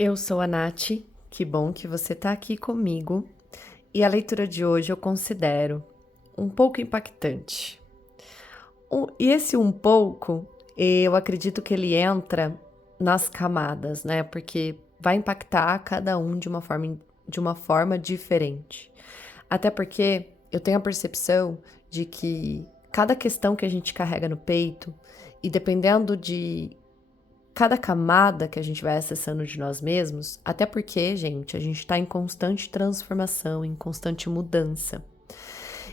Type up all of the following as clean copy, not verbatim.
Eu sou a Nath, que bom que você está aqui comigo. E a leitura de hoje eu considero um pouco impactante. E esse um pouco, eu acredito que ele entra nas camadas, né? Porque vai impactar cada um de uma forma diferente. Até porque eu tenho a percepção de que cada questão que a gente carrega no peito, e dependendo de cada camada que a gente vai acessando de nós mesmos, até porque, gente, a gente está em constante transformação, em constante mudança.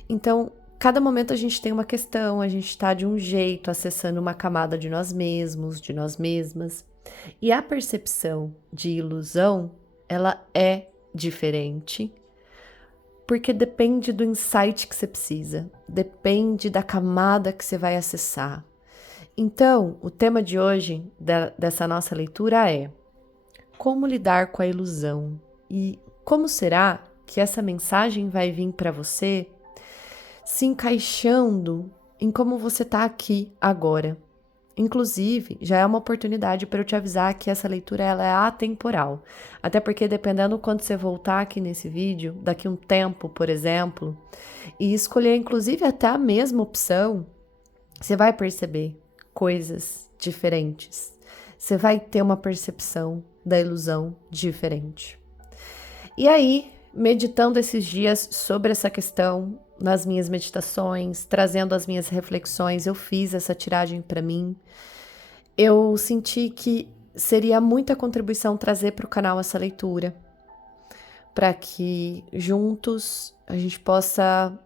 Então, cada momento a gente tem uma questão, a gente está de um jeito, acessando uma camada de nós mesmos, de nós mesmas. E a percepção de ilusão, ela é diferente, porque depende do insight que você precisa, depende da camada que você vai acessar. Então, o tema de hoje, dessa nossa leitura é como lidar com a ilusão e como será que essa mensagem vai vir para você se encaixando em como você está aqui agora. Inclusive, já é uma oportunidade para eu te avisar que essa leitura ela é atemporal. Até porque dependendo quando você voltar aqui nesse vídeo, daqui um tempo, por exemplo, e escolher inclusive até a mesma opção, você vai perceber coisas diferentes. Você vai ter uma percepção da ilusão diferente. E aí, meditando esses dias sobre essa questão, nas minhas meditações, trazendo as minhas reflexões, eu fiz essa tiragem para mim. Eu senti que seria muita contribuição trazer para o canal essa leitura, para que juntos a gente possa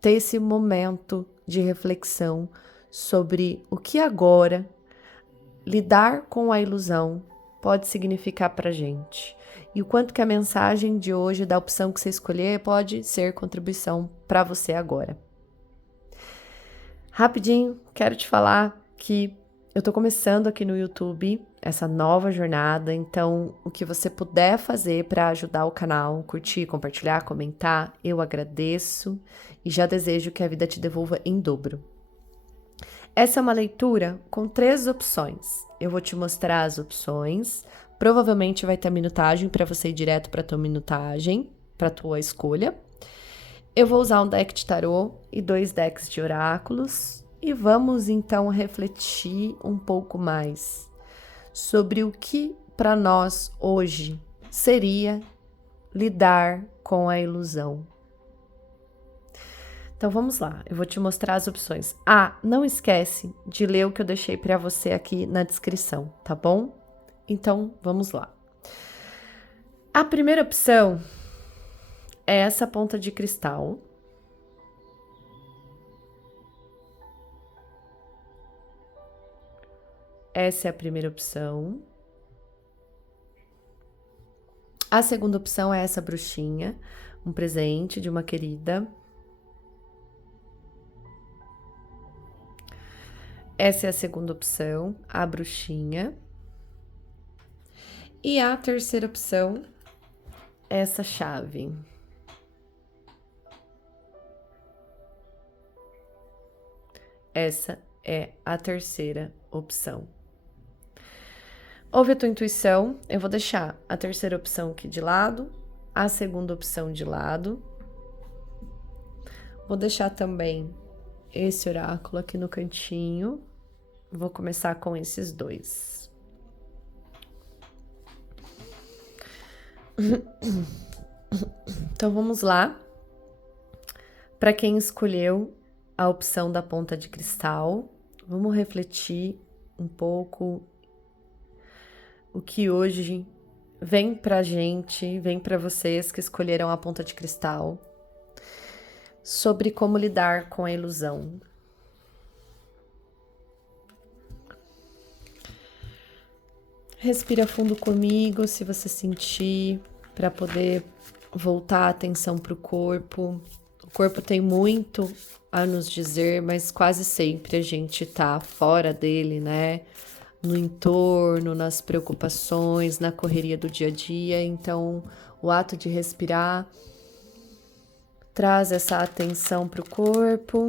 ter esse momento de reflexão sobre o que agora lidar com a ilusão pode significar para a gente. E o quanto que a mensagem de hoje, da opção que você escolher, pode ser contribuição para você agora. Rapidinho, quero te falar que eu tô começando aqui no YouTube essa nova jornada, então o que você puder fazer para ajudar o canal, curtir, compartilhar, comentar, eu agradeço e já desejo que a vida te devolva em dobro. Essa é uma leitura com 3 opções. Eu vou te mostrar as opções. Provavelmente vai ter a minutagem para você ir direto para a tua minutagem, para a tua escolha. Eu vou usar um deck de tarô e 2 decks de oráculos. E vamos então refletir um pouco mais sobre o que para nós hoje seria lidar com a ilusão. Então vamos lá, eu vou te mostrar as opções. Não esquece de ler o que eu deixei para você aqui na descrição, tá bom? Então vamos lá. A primeira opção é essa ponta de cristal. Essa é a primeira opção. A segunda opção é essa bruxinha, um presente de uma querida. Essa é a segunda opção, a bruxinha. E a terceira opção, essa chave. Essa é a terceira opção. Ouve a tua intuição, eu vou deixar a terceira opção aqui de lado, a segunda opção de lado. Vou deixar também esse oráculo aqui no cantinho. Vou começar com esses 2. Então vamos lá. Para quem escolheu a opção da ponta de cristal, vamos refletir um pouco o que hoje vem pra gente, vem para vocês que escolheram a ponta de cristal, sobre como lidar com a ilusão. Respira fundo comigo, se você sentir, para poder voltar a atenção para o corpo. O corpo tem muito a nos dizer, mas quase sempre a gente tá fora dele, né? No entorno, nas preocupações, na correria do dia a dia. Então, o ato de respirar traz essa atenção para o corpo.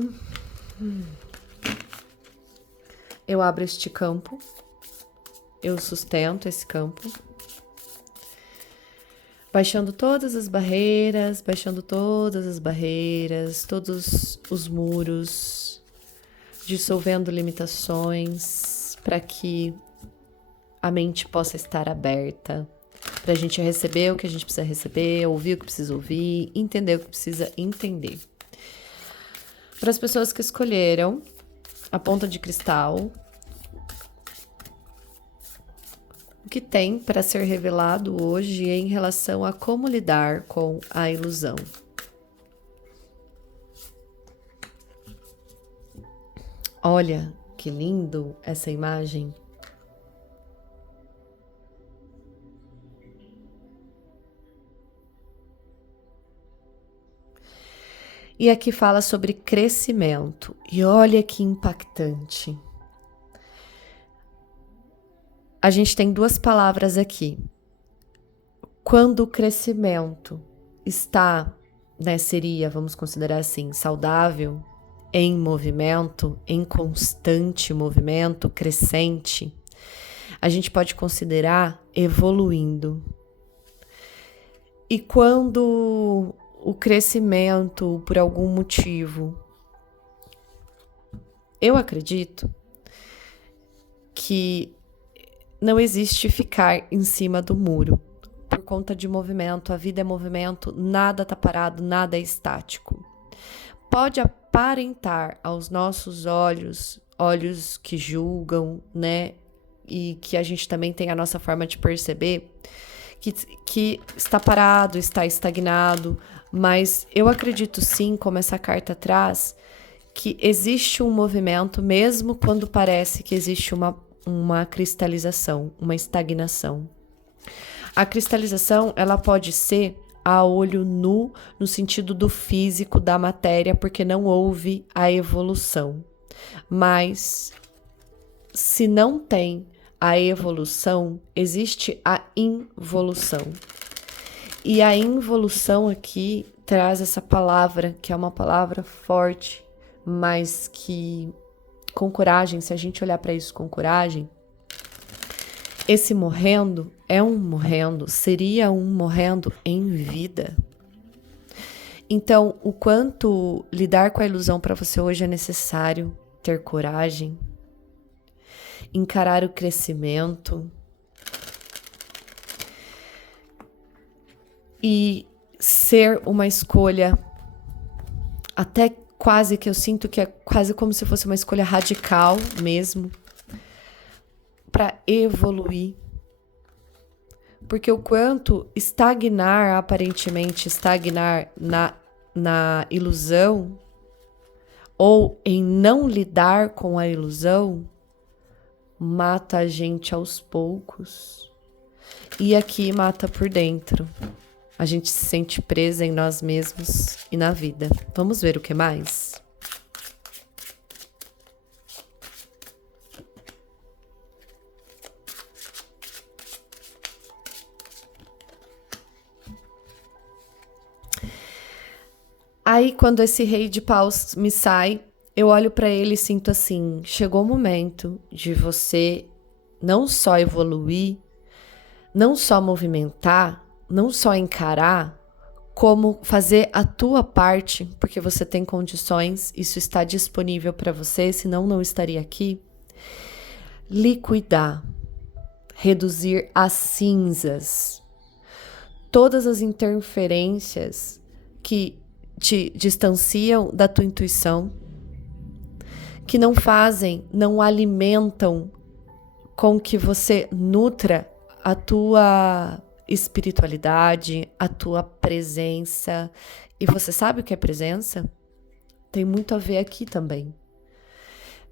Eu abro este campo. Eu sustento esse campo. baixando todas as barreiras, todos os muros, dissolvendo limitações, para que a mente possa estar aberta, para a gente receber o que a gente precisa receber, ouvir o que precisa ouvir, entender o que precisa entender. Para as pessoas que escolheram a ponta de cristal, o que tem para ser revelado hoje em relação a como lidar com a ilusão? Olha que lindo essa imagem. E aqui fala sobre crescimento. E olha que impactante. A gente tem duas palavras aqui. Quando o crescimento está, seria, vamos considerar assim, saudável, em movimento, em constante movimento, crescente, a gente pode considerar evoluindo. E quando o crescimento, por algum motivo, eu acredito que não existe ficar em cima do muro. Por conta de movimento, a vida é movimento, nada tá parado, nada é estático. Pode aparentar aos nossos olhos que julgam, né? E que a gente também tem a nossa forma de perceber, que está parado, está estagnado, mas eu acredito sim, como essa carta traz, que existe um movimento, mesmo quando parece que existe uma cristalização, uma estagnação. A cristalização, ela pode ser a olho nu, no sentido do físico, da matéria, porque não houve a evolução. Mas, se não tem a evolução, existe a involução. E a involução aqui traz essa palavra, que é uma palavra forte, mas que, com coragem, se a gente olhar para isso com coragem, esse morrendo seria um morrendo em vida. Então, o quanto lidar com a ilusão para você hoje é necessário ter coragem, encarar o crescimento e ser uma escolha, até quase que eu sinto que é quase como se fosse uma escolha radical mesmo, para evoluir. Porque o quanto aparentemente estagnar na ilusão, ou em não lidar com a ilusão, mata a gente aos poucos. E aqui mata por dentro. A gente se sente presa em nós mesmos e na vida. Vamos ver o que mais? Aí, quando esse rei de paus me sai, eu olho para ele e sinto assim, chegou o momento de você não só evoluir, não só movimentar, não só encarar, como fazer a tua parte, porque você tem condições, isso está disponível para você, senão não estaria aqui. Liquidar, reduzir às cinzas todas as interferências que te distanciam da tua intuição, que não alimentam com que você nutra a tua espiritualidade, a tua presença. E você sabe o que é presença? Tem muito a ver aqui também.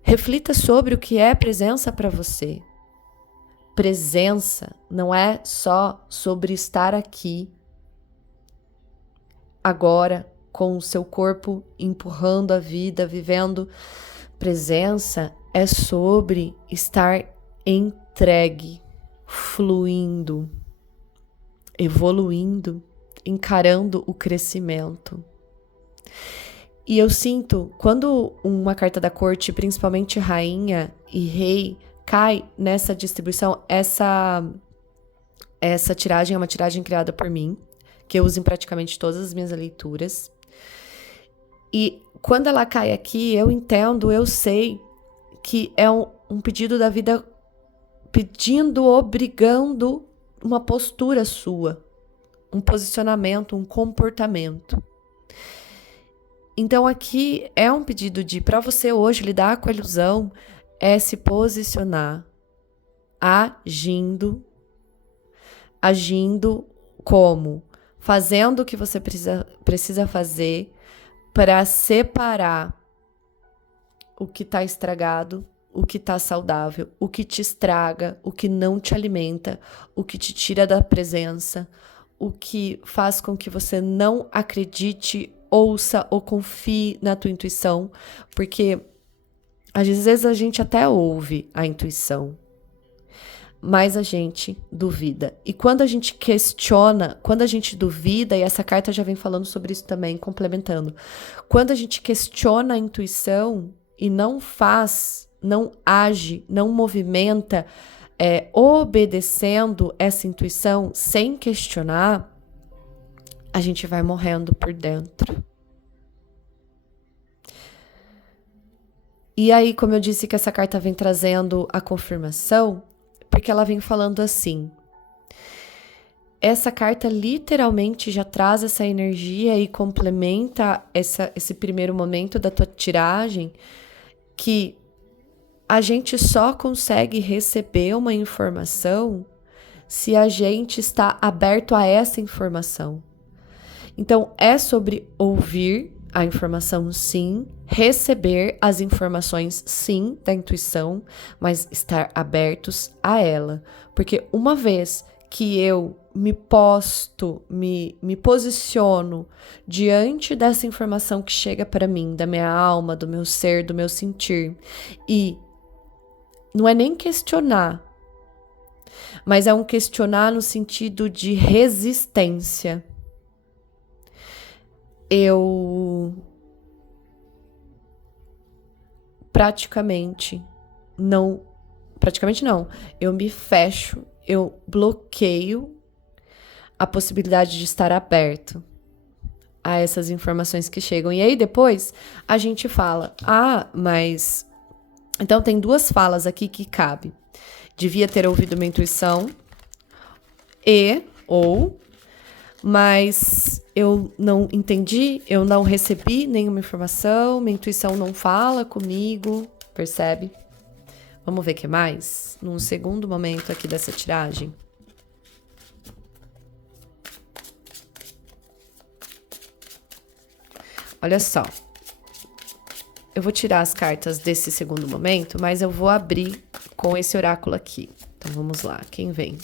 Reflita sobre o que é presença para você. Presença não é só sobre estar aqui, agora, com o seu corpo empurrando a vida, vivendo. Presença é sobre estar entregue, fluindo, evoluindo, encarando o crescimento. E eu sinto, quando uma carta da corte, principalmente rainha e rei, cai nessa distribuição, essa tiragem é uma tiragem criada por mim. que eu uso em praticamente todas as minhas leituras. E quando ela cai aqui, eu entendo, eu sei que é um pedido da vida pedindo, obrigando uma postura sua, um posicionamento, um comportamento. Então aqui é um pedido de, para você hoje lidar com a ilusão, é se posicionar, agindo como? Fazendo o que você precisa fazer para separar o que está estragado, o que está saudável, o que te estraga, o que não te alimenta, o que te tira da presença, o que faz com que você não acredite, ouça ou confie na tua intuição, porque às vezes a gente até ouve a intuição, mas a gente duvida. E quando a gente questiona, quando a gente duvida, e essa carta já vem falando sobre isso também, complementando, quando a gente questiona a intuição e não faz, não age, não movimenta, obedecendo essa intuição sem questionar, a gente vai morrendo por dentro. E aí, como eu disse que essa carta vem trazendo a confirmação, porque ela vem falando assim, essa carta literalmente já traz essa energia e complementa esse primeiro momento da tua tiragem, que a gente só consegue receber uma informação se a gente está aberto a essa informação. Então, é sobre ouvir a informação, sim, receber as informações, sim, da intuição, mas estar abertos a ela. Porque uma vez que eu me posiciono diante dessa informação que chega para mim, da minha alma, do meu ser, do meu sentir, e não é nem questionar, mas é um questionar no sentido de resistência. Eu praticamente não, eu me fecho, eu bloqueio a possibilidade de estar aberto a essas informações que chegam. E aí depois a gente fala, mas... Então tem duas falas aqui que cabe. Devia ter ouvido minha intuição mas eu não entendi, eu não recebi nenhuma informação, minha intuição não fala comigo, percebe? Vamos ver o que mais? Num segundo momento aqui dessa tiragem. Olha só. Eu vou tirar as cartas desse segundo momento, mas eu vou abrir com esse oráculo aqui. Então vamos lá, quem vem?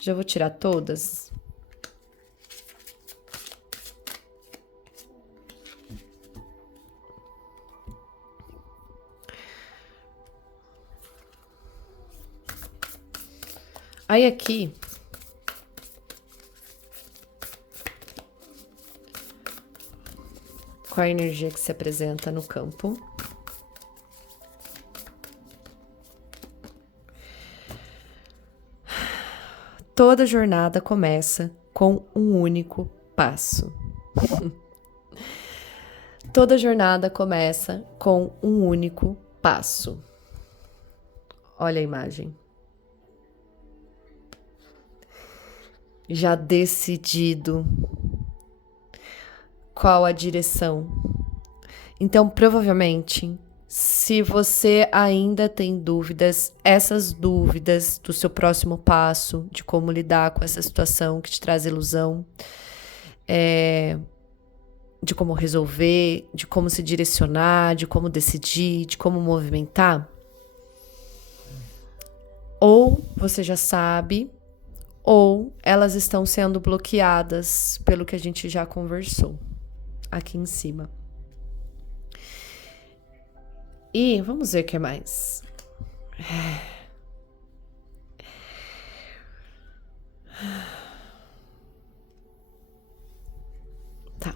Já vou tirar todas. Aí aqui, qual a energia que se apresenta no campo? Toda jornada começa com um único passo. Toda jornada começa com um único passo. Olha a imagem. Já decidido qual a direção. Então, provavelmente, se você ainda tem dúvidas, essas dúvidas do seu próximo passo, de como lidar com essa situação que te traz ilusão, de como resolver, de como se direcionar, de como decidir, de como movimentar, ou você já sabe, ou elas estão sendo bloqueadas pelo que a gente já conversou aqui em cima. E vamos ver o que mais. Tá.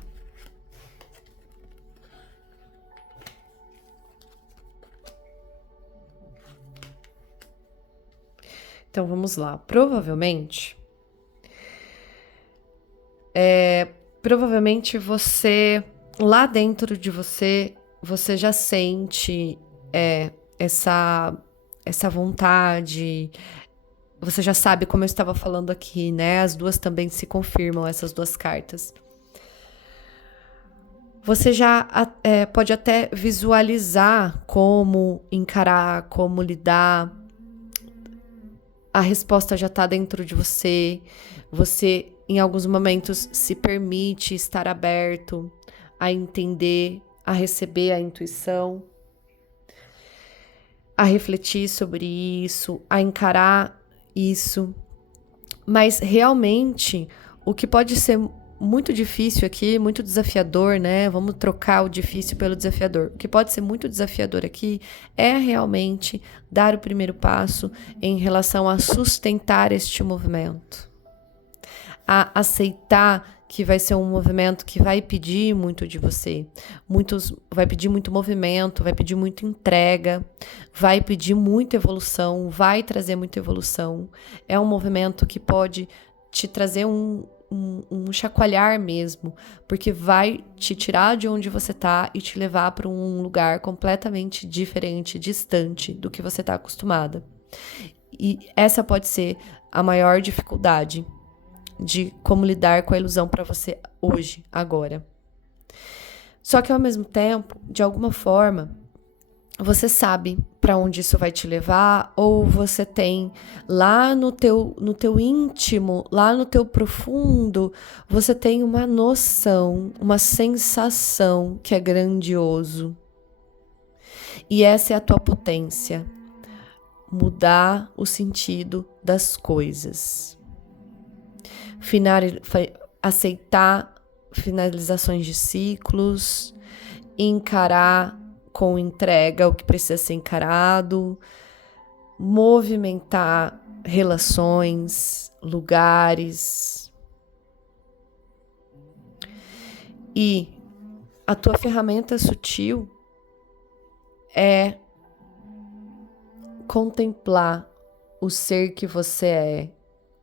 Então vamos lá. Provavelmente você, lá dentro de você, você já sente essa vontade. Você já sabe, como eu estava falando aqui, né? As duas também se confirmam, essas duas cartas. Você já pode até visualizar como encarar, como lidar. A resposta já está dentro de você. Você, em alguns momentos, se permite estar aberto a entender, a receber a intuição, a refletir sobre isso, a encarar isso. Mas realmente, o que pode ser muito difícil aqui, muito desafiador, né? Vamos trocar o difícil pelo desafiador. O que pode ser muito desafiador aqui é realmente dar o primeiro passo em relação a sustentar este movimento. A aceitar que vai ser um movimento que vai pedir muito de você. Vai pedir muito movimento, vai pedir muita entrega, vai pedir muita evolução, vai trazer muita evolução. É um movimento que pode te trazer um chacoalhar mesmo, porque vai te tirar de onde você tá e te levar para um lugar completamente diferente, distante do que você tá acostumada. E essa pode ser a maior dificuldade de como lidar com a ilusão para você hoje, agora. Só que ao mesmo tempo, de alguma forma, você sabe para onde isso vai te levar, ou você tem lá no teu íntimo, lá no teu profundo, você tem uma noção, uma sensação que é grandioso. E essa é a tua potência, mudar o sentido das coisas. Aceitar finalizações de ciclos, encarar com entrega o que precisa ser encarado, movimentar relações, lugares. E a tua ferramenta sutil é contemplar o ser que você é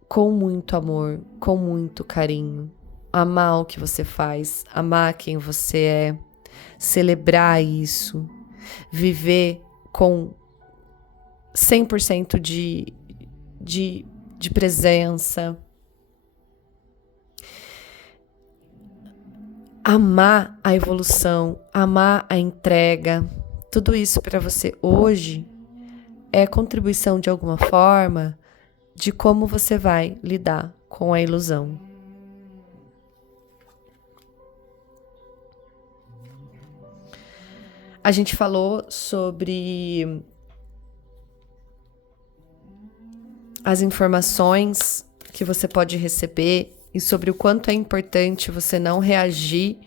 com muito amor, com muito carinho. Amar o que você faz, amar quem você é, celebrar isso, viver com 100% de presença. Amar a evolução, amar a entrega, tudo isso para você hoje é contribuição de alguma forma de como você vai lidar com a ilusão. A gente falou sobre as informações que você pode receber e sobre o quanto é importante você não reagir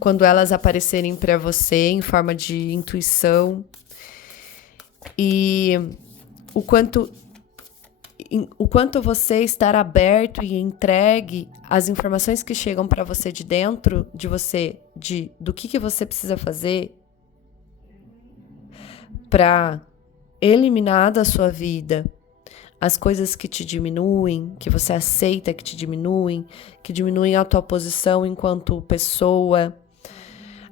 quando elas aparecerem para você em forma de intuição, e o quanto você estar aberto e entregue às informações que chegam para você de dentro de você, do que você precisa fazer para eliminar da sua vida as coisas que te diminuem, que você aceita que te diminuem, que diminuem a tua posição enquanto pessoa,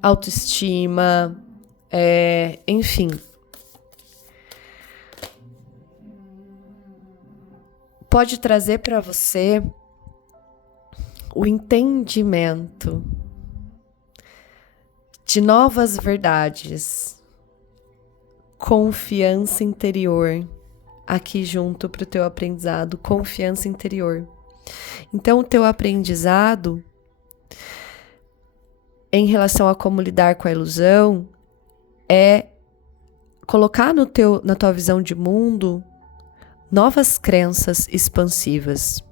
autoestima, enfim. Pode trazer para você o entendimento de novas verdades, confiança interior, aqui junto para o teu aprendizado, confiança interior. Então, o teu aprendizado em relação a como lidar com a ilusão é colocar na tua visão de mundo novas crenças expansivas.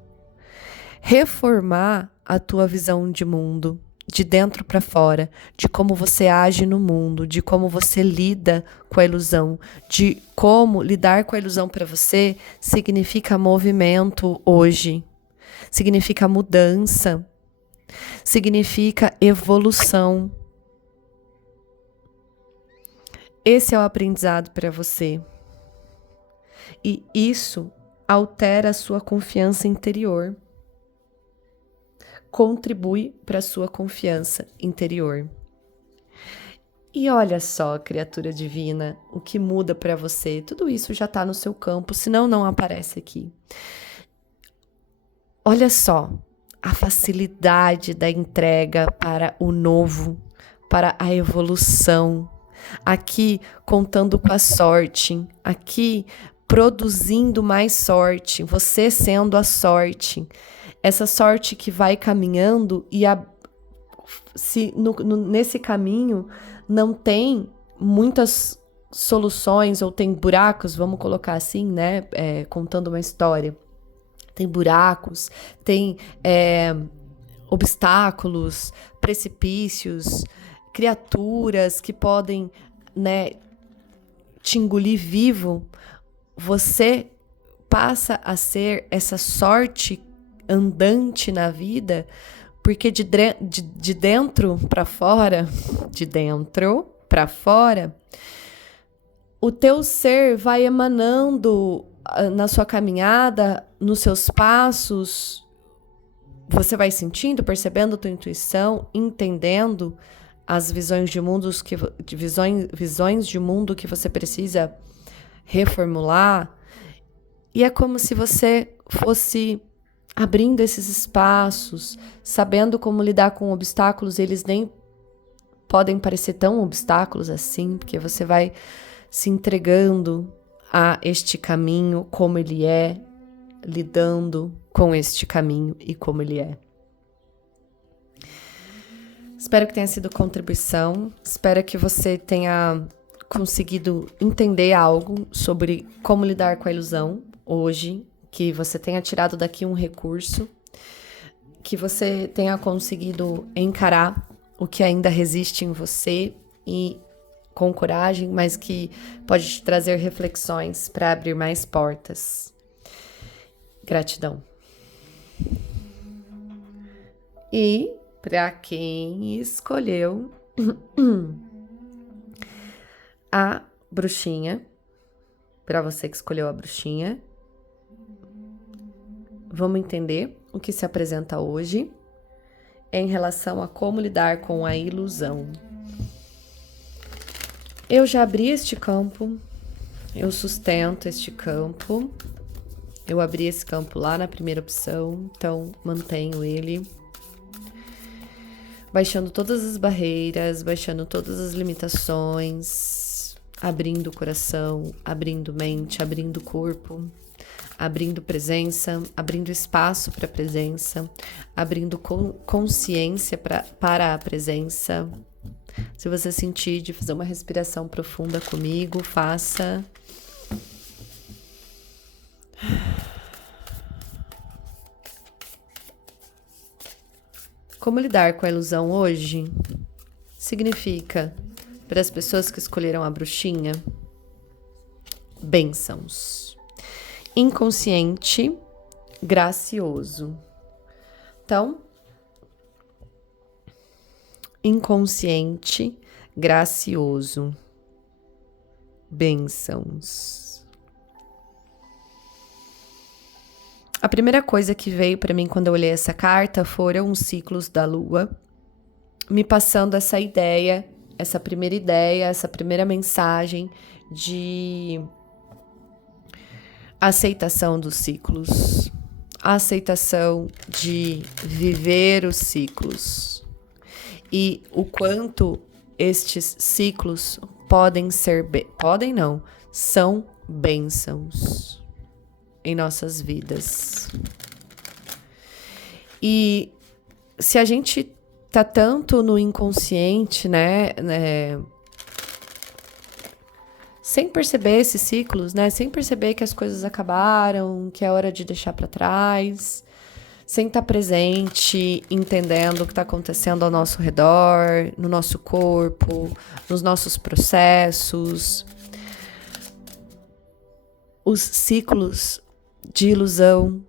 Reformar a tua visão de mundo, de dentro para fora, de como você age no mundo, de como você lida com a ilusão, de como lidar com a ilusão para você significa movimento hoje, significa mudança, significa evolução. Esse é o aprendizado para você. E isso altera a sua confiança interior. Contribui para a sua confiança interior. E olha só, criatura divina, o que muda para você. Tudo isso já está no seu campo, senão não aparece aqui. Olha só a facilidade da entrega para o novo, para a evolução. Aqui contando com a sorte, aqui produzindo mais sorte, você sendo a sorte. Essa sorte que vai caminhando e nesse caminho não tem muitas soluções ou tem buracos, vamos colocar assim, né? Contando uma história. Tem buracos, tem obstáculos, precipícios, criaturas que podem, né, te engolir vivo. Você passa a ser essa sorte andante na vida, porque de dentro para fora, o teu ser vai emanando na sua caminhada, nos seus passos, você vai sentindo, percebendo a tua intuição, entendendo as visões de mundo que você precisa reformular. E é como se você fosse abrindo esses espaços, sabendo como lidar com obstáculos. Eles nem podem parecer tão obstáculos assim, porque você vai se entregando a este caminho como ele é, lidando com este caminho e como ele é. Espero que tenha sido contribuição, espero que você tenha conseguido entender algo sobre como lidar com a ilusão hoje, que você tenha tirado daqui um recurso, que você tenha conseguido encarar o que ainda resiste em você e com coragem, mas que pode te trazer reflexões para abrir mais portas. Gratidão. E para quem escolheu a bruxinha, para você que escolheu a bruxinha, vamos entender o que se apresenta hoje em relação a como lidar com a ilusão. Eu já abri este campo, eu sustento este campo, eu abri esse campo lá na primeira opção, então mantenho ele, baixando todas as barreiras, baixando todas as limitações, abrindo o coração, abrindo mente, abrindo corpo, abrindo presença, abrindo espaço para a presença, abrindo consciência para a presença. Se você sentir de fazer uma respiração profunda comigo, faça. Como lidar com a ilusão hoje? Significa, para as pessoas que escolheram a bruxinha, bênçãos. Inconsciente, gracioso. Então, inconsciente, gracioso. Bênçãos. A primeira coisa que veio para mim quando eu olhei essa carta foram os ciclos da lua, me passando essa ideia, essa primeira mensagem de aceitação dos ciclos, a aceitação de viver os ciclos e o quanto estes ciclos são bênçãos em nossas vidas. E se a gente tá tanto no inconsciente, né, sem perceber esses ciclos, né, sem perceber que as coisas acabaram, que é hora de deixar para trás, sem estar presente, entendendo o que está acontecendo ao nosso redor, no nosso corpo, nos nossos processos, os ciclos de ilusão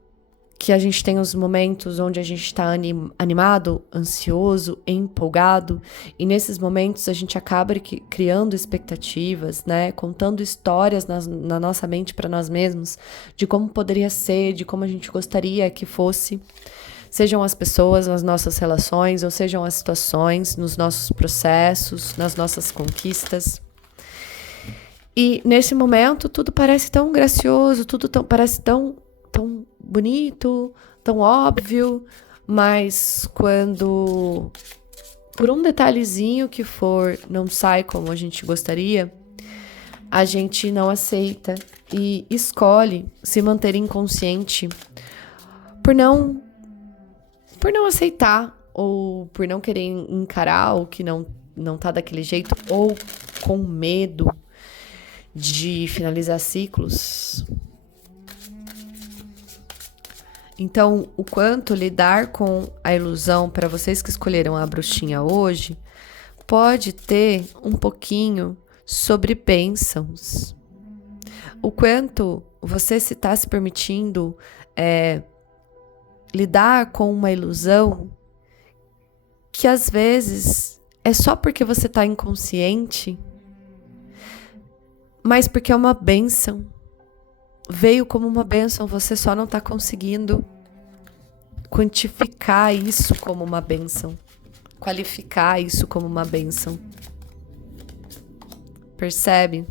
que a gente tem os momentos onde a gente está animado, ansioso, empolgado, e nesses momentos a gente acaba criando expectativas, né? Contando histórias na nossa mente para nós mesmos de como poderia ser, de como a gente gostaria que fosse. Sejam as pessoas nas nossas relações, ou sejam as situações, nos nossos processos, nas nossas conquistas. E nesse momento tudo parece tão gracioso, parece tão bonito, tão óbvio, mas quando por um detalhezinho que for não sai como a gente gostaria, a gente não aceita e escolhe se manter inconsciente por não aceitar, ou por não querer encarar o que não tá daquele jeito, ou com medo de finalizar ciclos. Então, o quanto lidar com a ilusão, para vocês que escolheram a bruxinha hoje, pode ter um pouquinho sobre bênçãos. O quanto você está se permitindo lidar com uma ilusão que às vezes é só porque você está inconsciente, mas porque é uma bênção. Veio como uma bênção, você só não está conseguindo quantificar isso como uma bênção, qualificar isso como uma bênção. Percebe?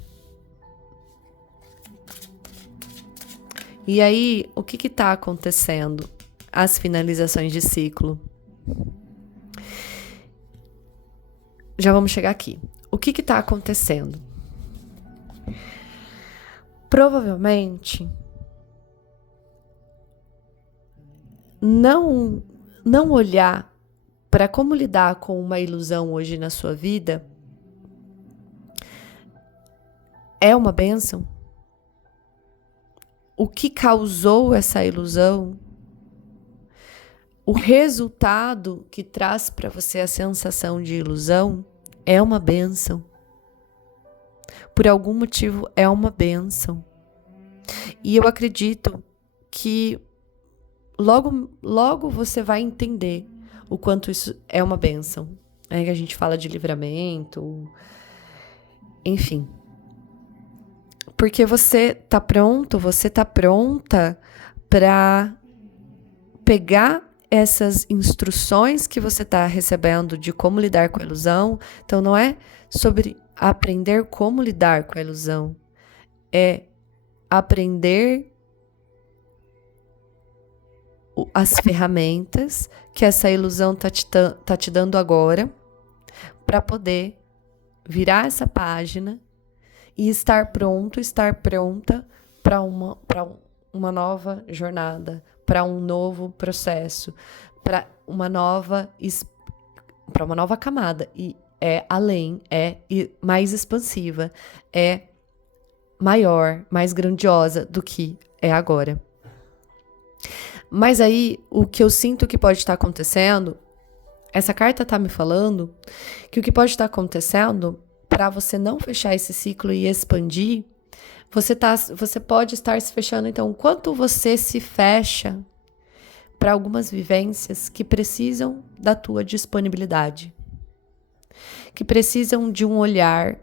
E aí, o que está acontecendo? As finalizações de ciclo. Já vamos chegar aqui. O que está acontecendo? Provavelmente não olhar para como lidar com uma ilusão hoje na sua vida é uma bênção. O que causou essa ilusão, o resultado que traz para você a sensação de ilusão é uma bênção. Por algum motivo é uma bênção. E eu acredito que logo você vai entender o quanto isso é uma bênção. É que a gente fala de livramento, enfim. Porque você tá pronta para pegar essas instruções que você tá recebendo de como lidar com a ilusão. Então não é sobre aprender como lidar com a ilusão, é aprender as ferramentas que essa ilusão tá te dando agora para poder virar essa página e estar pronta para uma nova jornada, para um novo processo, para uma nova camada. E é além, é mais expansiva, é maior, mais grandiosa do que é agora. Mas aí, o que eu sinto que pode estar acontecendo, essa carta tá me falando que o que pode estar acontecendo para você não fechar esse ciclo e expandir, você pode estar se fechando. Então, quanto você se fecha para algumas vivências que precisam da tua disponibilidade, que precisam de um olhar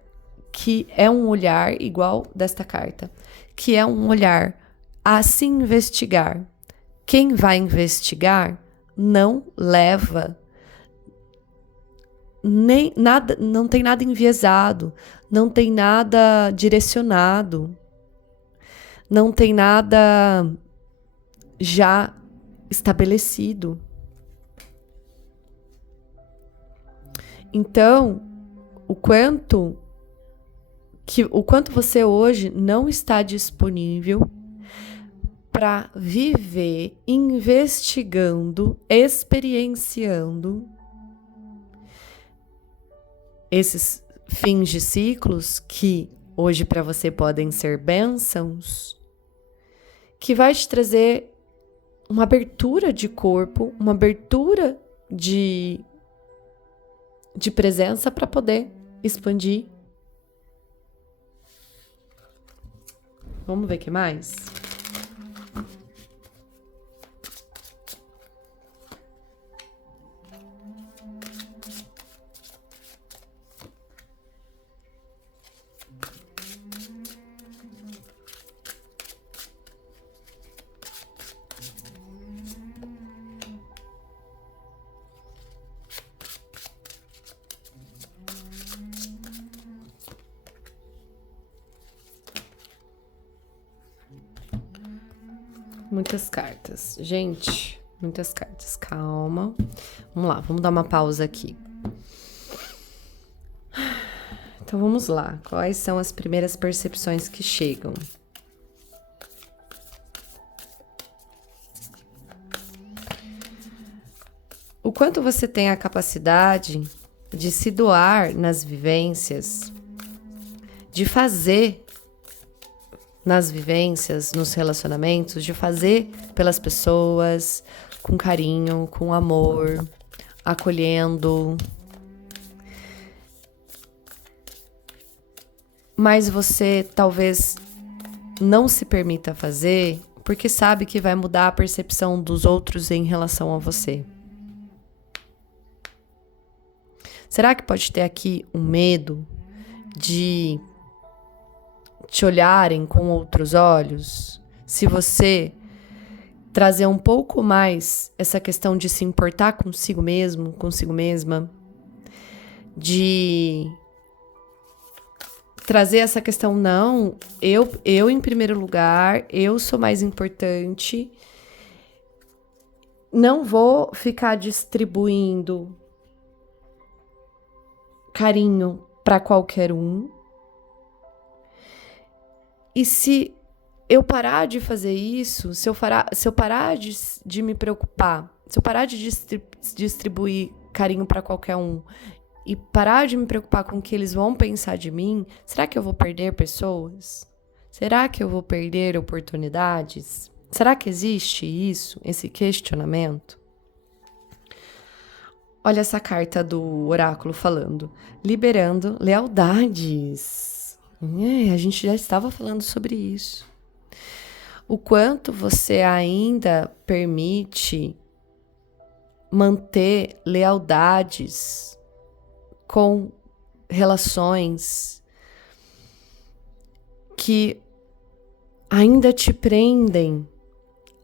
que é um olhar igual desta carta, que é um olhar a se investigar. Quem vai investigar não leva nem nada, não tem nada enviesado, não tem nada direcionado, não tem nada já estabelecido. Então, o quanto você hoje não está disponível para viver, investigando, experienciando esses fins de ciclos que hoje para você podem ser bênçãos, que vai te trazer uma abertura de corpo, uma abertura de presença para poder expandir. Vamos ver o que mais? Muitas cartas. Gente, muitas cartas. Calma. Vamos lá, vamos dar uma pausa aqui. Então vamos lá. Quais são as primeiras percepções que chegam? O quanto você tem a capacidade de se doar nas vivências, de fazer nas vivências, nos relacionamentos, de fazer pelas pessoas com carinho, com amor, acolhendo. Mas você talvez não se permita fazer porque sabe que vai mudar a percepção dos outros em relação a você. Será que pode ter aqui um medo de te olharem com outros olhos? Se você trazer um pouco mais essa questão de se importar consigo mesmo, consigo mesma, de trazer essa questão, não, eu em primeiro lugar, eu sou mais importante, não vou ficar distribuindo carinho para qualquer um. E se eu parar de fazer isso, se eu parar de me preocupar, se eu parar de distribuir carinho para qualquer um e parar de me preocupar com o que eles vão pensar de mim, será que eu vou perder pessoas? Será que eu vou perder oportunidades? Será que existe isso, esse questionamento? Olha essa carta do oráculo falando, liberando lealdades. A gente já estava falando sobre isso. O quanto você ainda permite manter lealdades com relações que ainda te prendem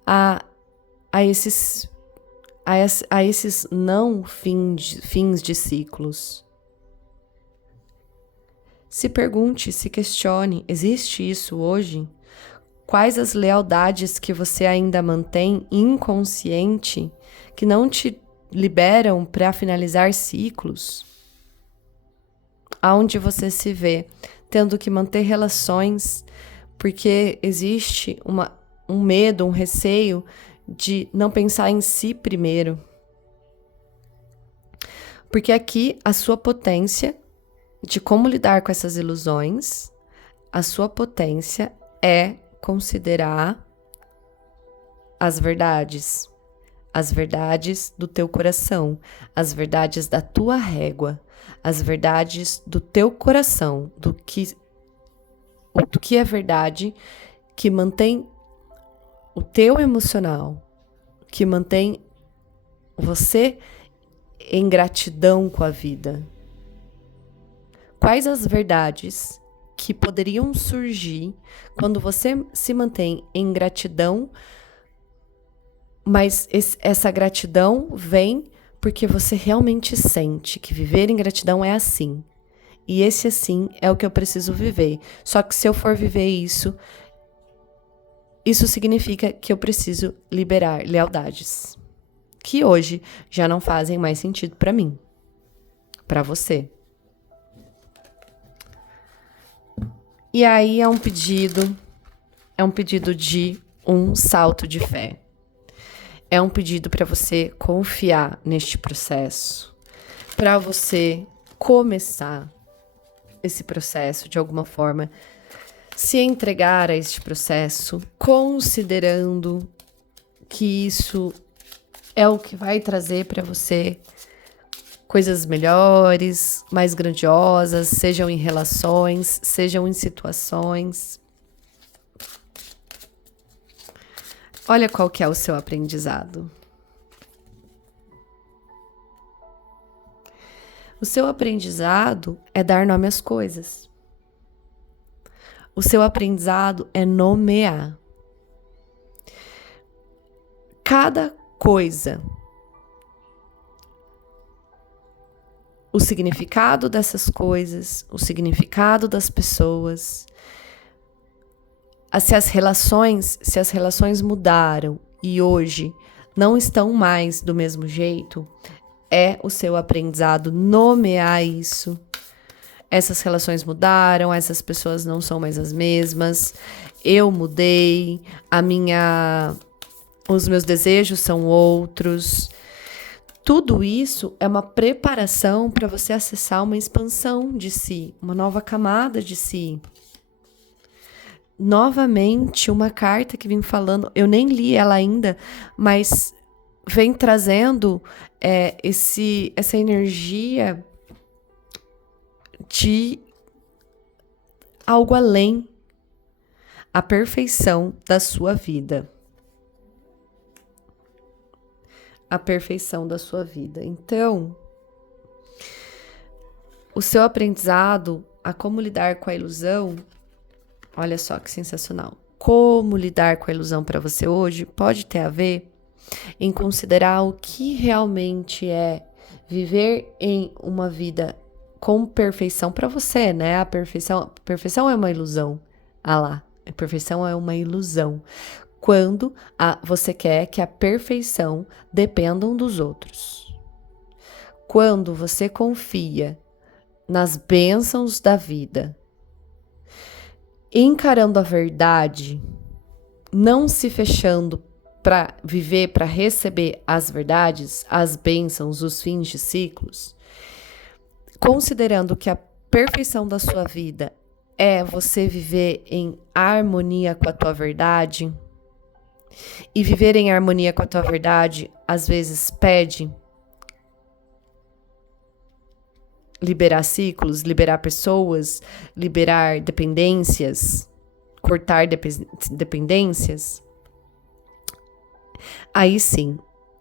a esses não fins de ciclos. Se pergunte, se questione, existe isso hoje? Quais as lealdades que você ainda mantém inconsciente que não te liberam para finalizar ciclos? Aonde você se vê tendo que manter relações porque existe um medo, um receio de não pensar em si primeiro. Porque aqui a sua potência de como lidar com essas ilusões, a sua potência é considerar as verdades do teu coração, as verdades da tua régua, as verdades do teu coração, do que é verdade, que mantém o teu emocional, que mantém você em gratidão com a vida. Quais as verdades que poderiam surgir quando você se mantém em gratidão, mas essa gratidão vem porque você realmente sente que viver em gratidão é assim. E esse assim é o que eu preciso viver. Só que se eu for viver isso significa que eu preciso liberar lealdades que hoje já não fazem mais sentido para mim, para você. E aí é um pedido de um salto de fé. É um pedido para você confiar neste processo, para você começar esse processo de alguma forma, se entregar a este processo, considerando que isso é o que vai trazer para você coisas melhores, mais grandiosas, sejam em relações, sejam em situações. Olha qual que é o seu aprendizado. O seu aprendizado é dar nome às coisas. O seu aprendizado é nomear. Cada coisa, o significado dessas coisas, o significado das pessoas, Se as relações mudaram e hoje não estão mais do mesmo jeito, é o seu aprendizado nomear isso. Essas relações mudaram, essas pessoas não são mais as mesmas, eu mudei, os meus desejos são outros. Tudo isso é uma preparação para você acessar uma expansão de si, uma nova camada de si. Novamente, uma carta que vem falando, eu nem li ela ainda, mas vem trazendo essa energia de algo além, a perfeição da sua vida. A perfeição da sua vida. Então, o seu aprendizado a como lidar com a ilusão, olha só que sensacional. Como lidar com a ilusão para você hoje pode ter a ver em considerar o que realmente é viver em uma vida com perfeição para você, né? A perfeição é uma ilusão. Ah lá, a perfeição é uma ilusão. Quando você quer que a perfeição dependam dos outros. Quando você confia nas bênçãos da vida, encarando a verdade, não se fechando para viver, para receber as verdades, as bênçãos, os fins de ciclos, considerando que a perfeição da sua vida é você viver em harmonia com a tua verdade, e viver em harmonia com a tua verdade, às vezes pede liberar ciclos, liberar pessoas, liberar dependências, cortar dependências. Aí sim,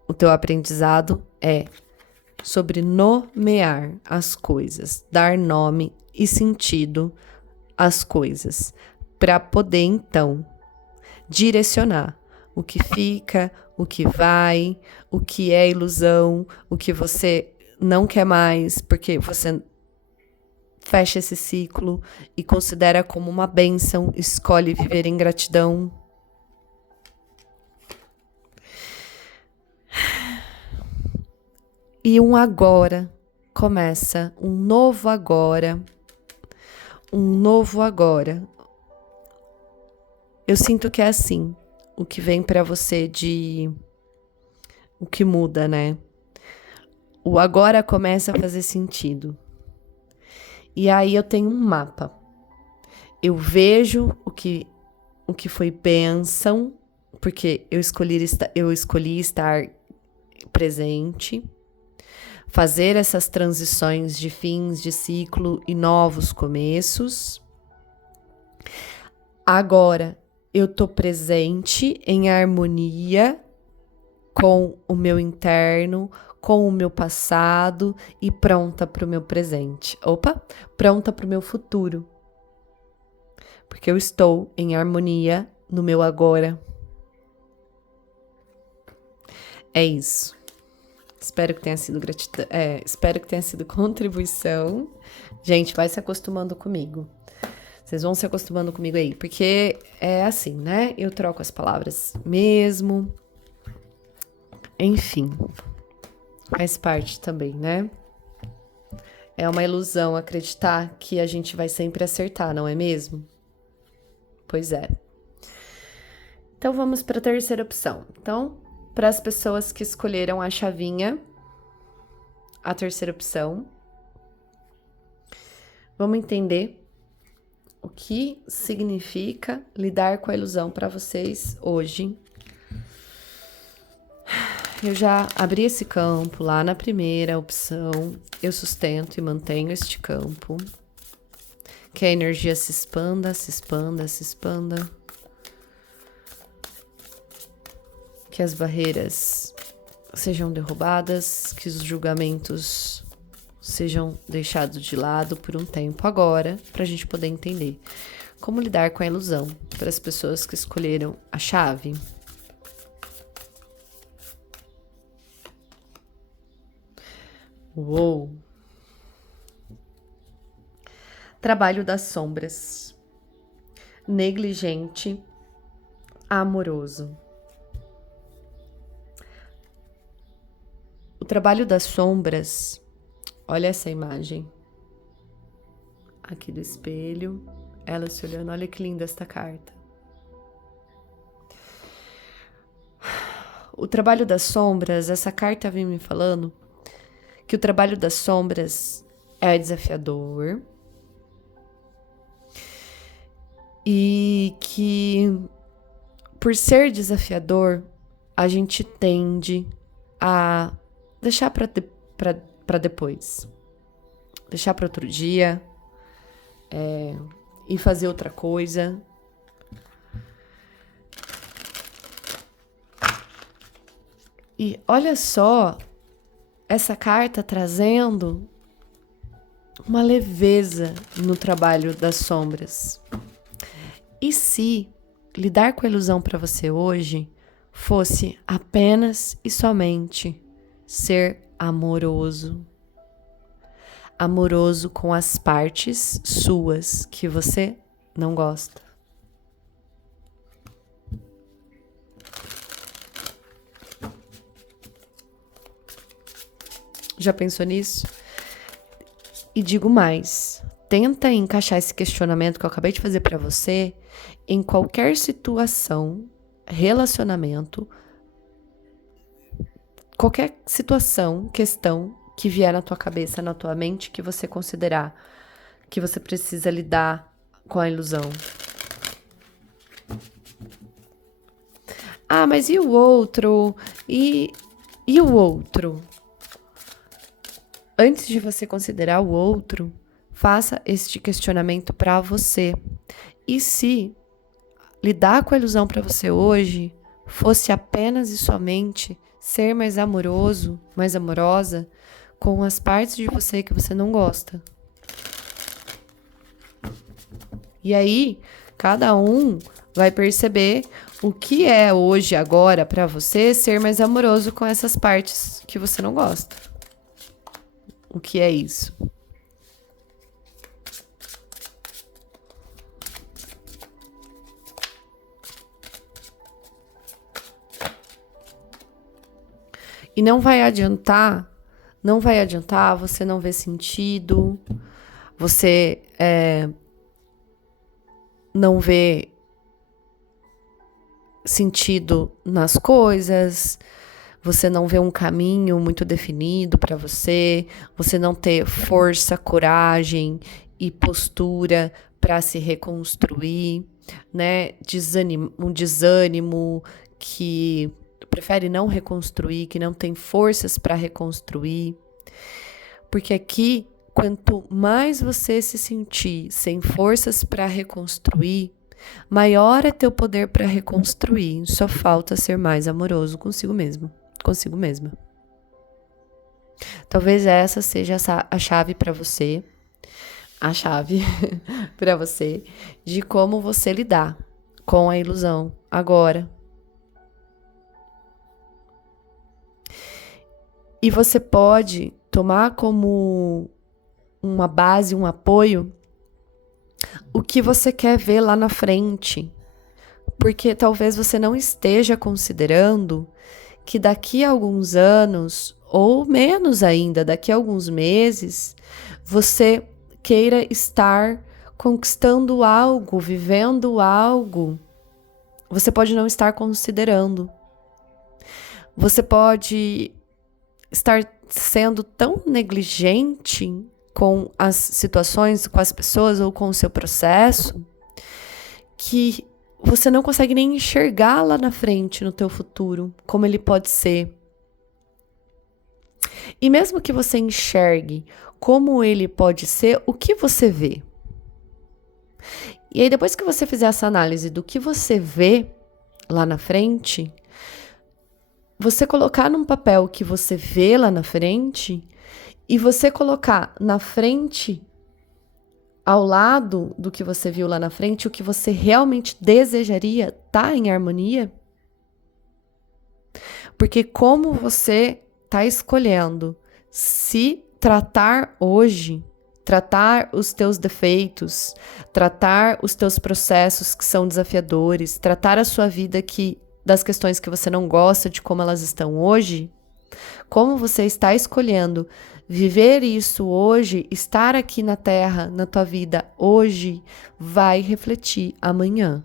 o teu aprendizado é sobre nomear as coisas, dar nome e sentido às coisas, para poder então direcionar o que fica, o que vai, o que é ilusão, o que você não quer mais, porque você fecha esse ciclo e considera como uma bênção, escolhe viver em gratidão. E um agora começa, um novo agora, um novo agora. Eu sinto que é assim, o que vem para você o que muda, né? O agora começa a fazer sentido. E aí eu tenho um mapa. Eu vejo o que foi bênção, porque eu escolhi estar presente, fazer essas transições de fins de ciclo e novos começos. Agora eu tô presente em harmonia com o meu interno, com o meu passado e pronta para o meu presente. Pronta para o meu futuro. Porque eu estou em harmonia no meu agora. É isso. Espero que tenha sido espero que tenha sido contribuição. Gente, vai se acostumando comigo. Vocês vão se acostumando comigo aí, porque é assim, né? Eu troco as palavras mesmo. Enfim, faz parte também, né? É uma ilusão acreditar que a gente vai sempre acertar, não é mesmo? Pois é. Então, vamos para a terceira opção. Então, para as pessoas que escolheram a chavinha, a terceira opção, vamos entender o que significa lidar com a ilusão para vocês hoje. Eu já abri esse campo lá na primeira opção. Eu sustento e mantenho este campo. Que a energia se expanda, se expanda, se expanda. Que as barreiras sejam derrubadas, que os julgamentos sejam deixados de lado por um tempo agora, para a gente poder entender como lidar com a ilusão para as pessoas que escolheram a chave. Uou! Trabalho das sombras. negligente, amoroso. O trabalho das sombras, olha essa imagem aqui do espelho, ela se olhando, olha que linda esta carta. O trabalho das sombras, essa carta vem me falando que o trabalho das sombras é desafiador e que, por ser desafiador, a gente tende a deixar para depois, deixar para outro dia, e fazer outra coisa. E olha só essa carta trazendo uma leveza no trabalho das sombras. E se lidar com a ilusão para você hoje fosse apenas e somente ser amoroso? Amoroso com as partes suas que você não gosta. Já pensou nisso? E digo mais, tenta encaixar esse questionamento que eu acabei de fazer para você em qualquer situação, relacionamento, qualquer situação, questão que vier na tua cabeça, na tua mente, que você considerar que você precisa lidar com a ilusão. Ah, mas e o outro? E o outro? Antes de você considerar o outro, faça este questionamento para você. E se lidar com a ilusão para você hoje fosse apenas e somente ser mais amoroso, mais amorosa com as partes de você que você não gosta? E aí, cada um vai perceber o que é hoje, agora, para você ser mais amoroso com essas partes que você não gosta. O que é isso? E não vai adiantar você não ver sentido, você não ver sentido nas coisas, você não vê um caminho muito definido para você, você não ter força, coragem e postura para se reconstruir, né? Um desânimo que prefere não reconstruir, que não tem forças para reconstruir. Porque aqui, quanto mais você se sentir sem forças para reconstruir, maior é teu poder para reconstruir. Só falta ser mais amoroso consigo mesmo, consigo mesma. Talvez essa seja a chave para você, a chave para você de como você lidar com a ilusão agora. E você pode tomar como uma base, um apoio, o que você quer ver lá na frente. Porque talvez você não esteja considerando que daqui a alguns anos, ou menos ainda, daqui a alguns meses, você queira estar conquistando algo, vivendo algo. Você pode não estar considerando. Você pode estar sendo tão negligente com as situações, com as pessoas ou com o seu processo, que você não consegue nem enxergar lá na frente, no teu futuro, como ele pode ser. E mesmo que você enxergue como ele pode ser, o que você vê? E aí, depois que você fizer essa análise do que você vê lá na frente, você colocar num papel o que você vê lá na frente e você colocar na frente, ao lado do que você viu lá na frente, o que você realmente desejaria tá em harmonia? Porque como você tá escolhendo se tratar hoje, tratar os teus defeitos, tratar os teus processos que são desafiadores, tratar a sua vida das questões que você não gosta de como elas estão hoje, como você está escolhendo viver isso hoje, estar aqui na Terra, na tua vida hoje, vai refletir amanhã.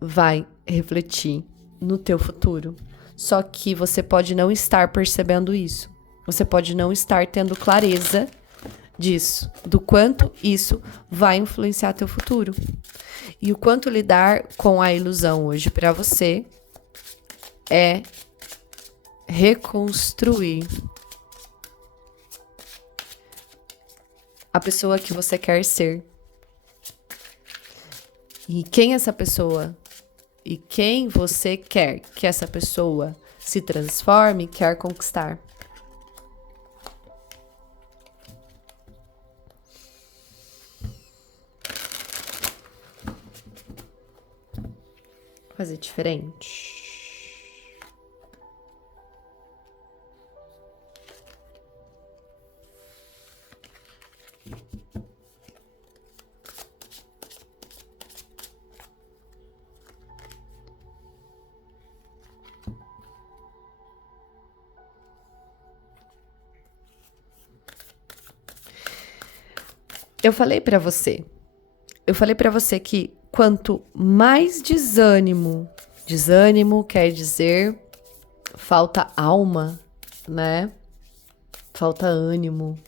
Vai refletir no teu futuro. Só que você pode não estar percebendo isso. Você pode não estar tendo clareza disso, do quanto isso vai influenciar teu futuro. E o quanto lidar com a ilusão hoje para você é reconstruir a pessoa que você quer ser. E quem essa pessoa e quem você quer que essa pessoa se transforme, quer conquistar. Fazer diferente. Eu falei pra você que quanto mais desânimo quer dizer falta alma, né? Falta ânimo.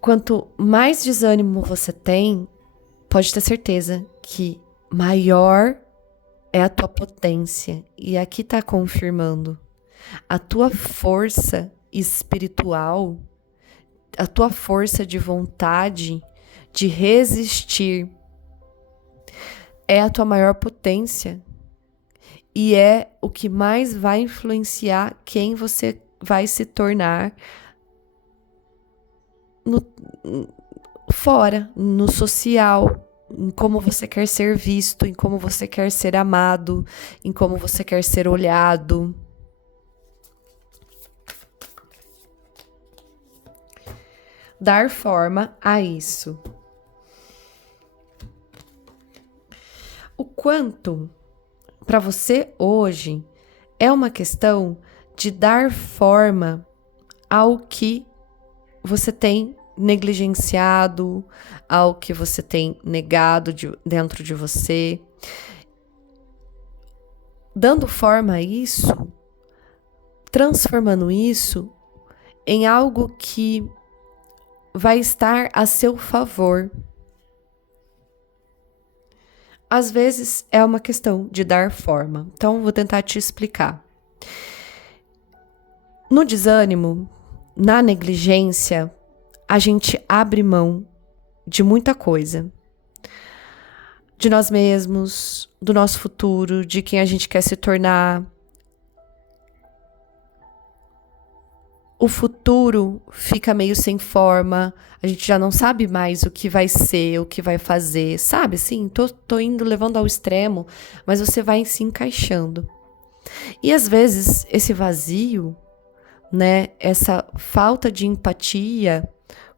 Quanto mais desânimo você tem, pode ter certeza que maior é a tua potência. E aqui tá confirmando. A tua força espiritual, a tua força de vontade de resistir é a tua maior potência e é o que mais vai influenciar quem você vai se tornar fora, no social, em como você quer ser visto, em como você quer ser amado, em como você quer ser olhado. Dar forma a isso. O quanto para você hoje é uma questão de dar forma ao que você tem negligenciado, ao que você tem negado dentro de você. Dando forma a isso, transformando isso em algo que vai estar a seu favor. Às vezes é uma questão de dar forma. Então, vou tentar te explicar. No desânimo, na negligência, a gente abre mão de muita coisa. De nós mesmos, do nosso futuro, de quem a gente quer se tornar. O futuro fica meio sem forma, a gente já não sabe mais o que vai ser, o que vai fazer, sabe? Assim, tô indo levando ao extremo, mas você vai se encaixando. E às vezes esse vazio, né, essa falta de empatia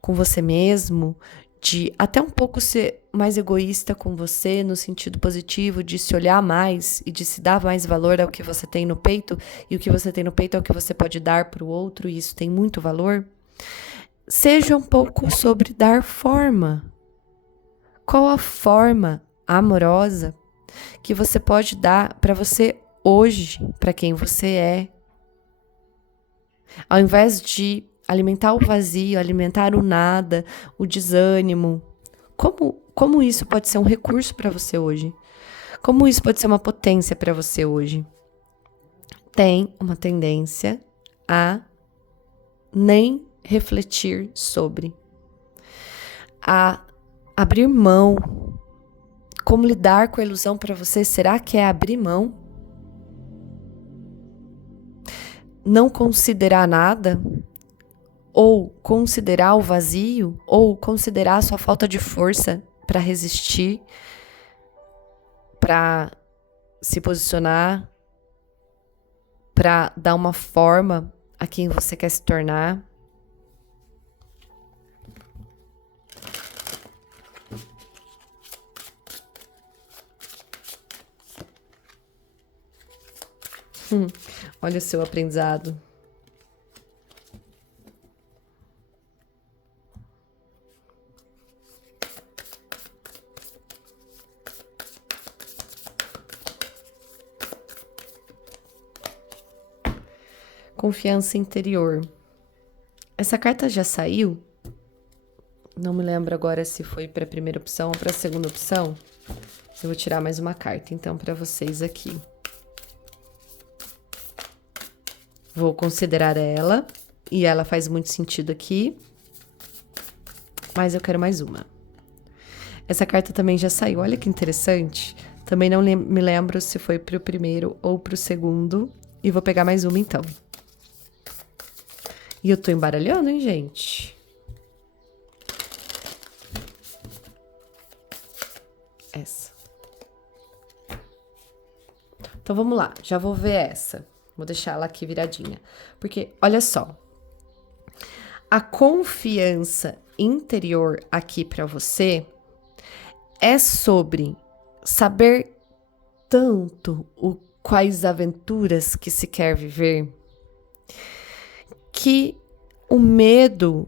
com você mesmo, de até um pouco ser mais egoísta com você, no sentido positivo, de se olhar mais e de se dar mais valor ao que você tem no peito, e o que você tem no peito é o que você pode dar para o outro, e isso tem muito valor. Seja um pouco sobre dar forma. Qual a forma amorosa que você pode dar para você hoje, para quem você é? Ao invés de alimentar o vazio, alimentar o nada, o desânimo. Como isso pode ser um recurso para você hoje? Como isso pode ser uma potência para você hoje? Tem uma tendência a nem refletir sobre. A abrir mão. Como lidar com a ilusão para você? Será que é abrir mão? Não considerar nada? Ou considerar o vazio, ou considerar a sua falta de força para resistir, para se posicionar, para dar uma forma a quem você quer se tornar. Olha o seu aprendizado. Confiança interior. Essa carta já saiu? Não me lembro agora se foi para a primeira opção ou para a segunda opção. Eu vou tirar mais uma carta, então, para vocês aqui. Vou considerar ela, e ela faz muito sentido aqui. Mas eu quero mais uma. Essa carta também já saiu, olha que interessante. Também não me lembro se foi para o primeiro ou para o segundo. E vou pegar mais uma, então. E eu tô embaralhando, hein, gente? Essa. Então, vamos lá. Já vou ver essa. Vou deixar ela aqui viradinha. Porque, olha só. A confiança interior aqui pra você é sobre saber tanto quais aventuras que se quer viver, que o medo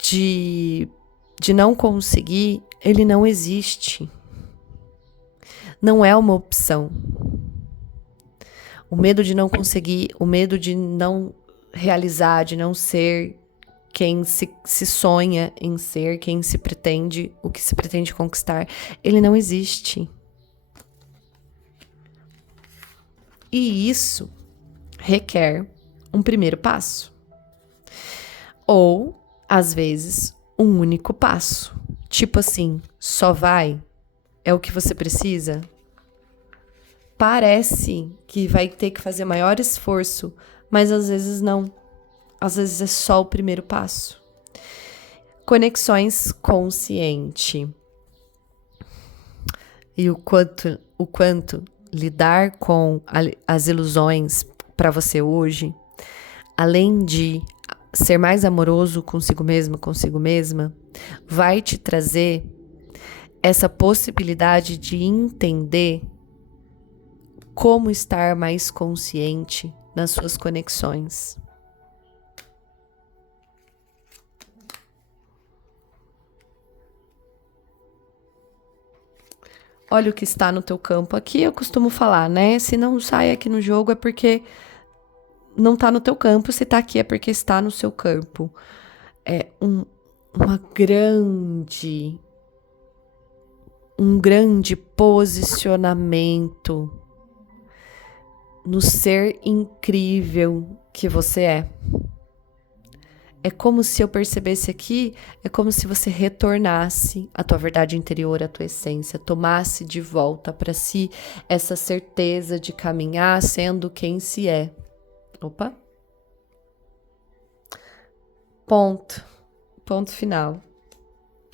de não conseguir, ele não existe. Não é uma opção. O medo de não conseguir, o medo de não realizar, de não ser quem se sonha em ser, quem se pretende, o que se pretende conquistar, ele não existe. E isso requer um primeiro passo. Ou, às vezes, um único passo. Tipo assim, só vai? É o que você precisa? Parece que vai ter que fazer maior esforço, mas às vezes não. Às vezes é só o primeiro passo. Conexões consciente. E o quanto lidar com as ilusões para você hoje, além de ser mais amoroso consigo mesma, vai te trazer essa possibilidade de entender como estar mais consciente nas suas conexões. Olha o que está no teu campo. Aqui eu costumo falar, né? Se não sai aqui no jogo é porque não está no teu campo. Se está aqui é porque está no seu campo. É um grande posicionamento no ser incrível que você é. É como se eu percebesse aqui, é como se você retornasse à tua verdade interior, à tua essência, tomasse de volta para si essa certeza de caminhar sendo quem se é. Opa. Ponto final.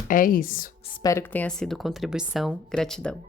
É isso. Espero que tenha sido contribuição. Gratidão.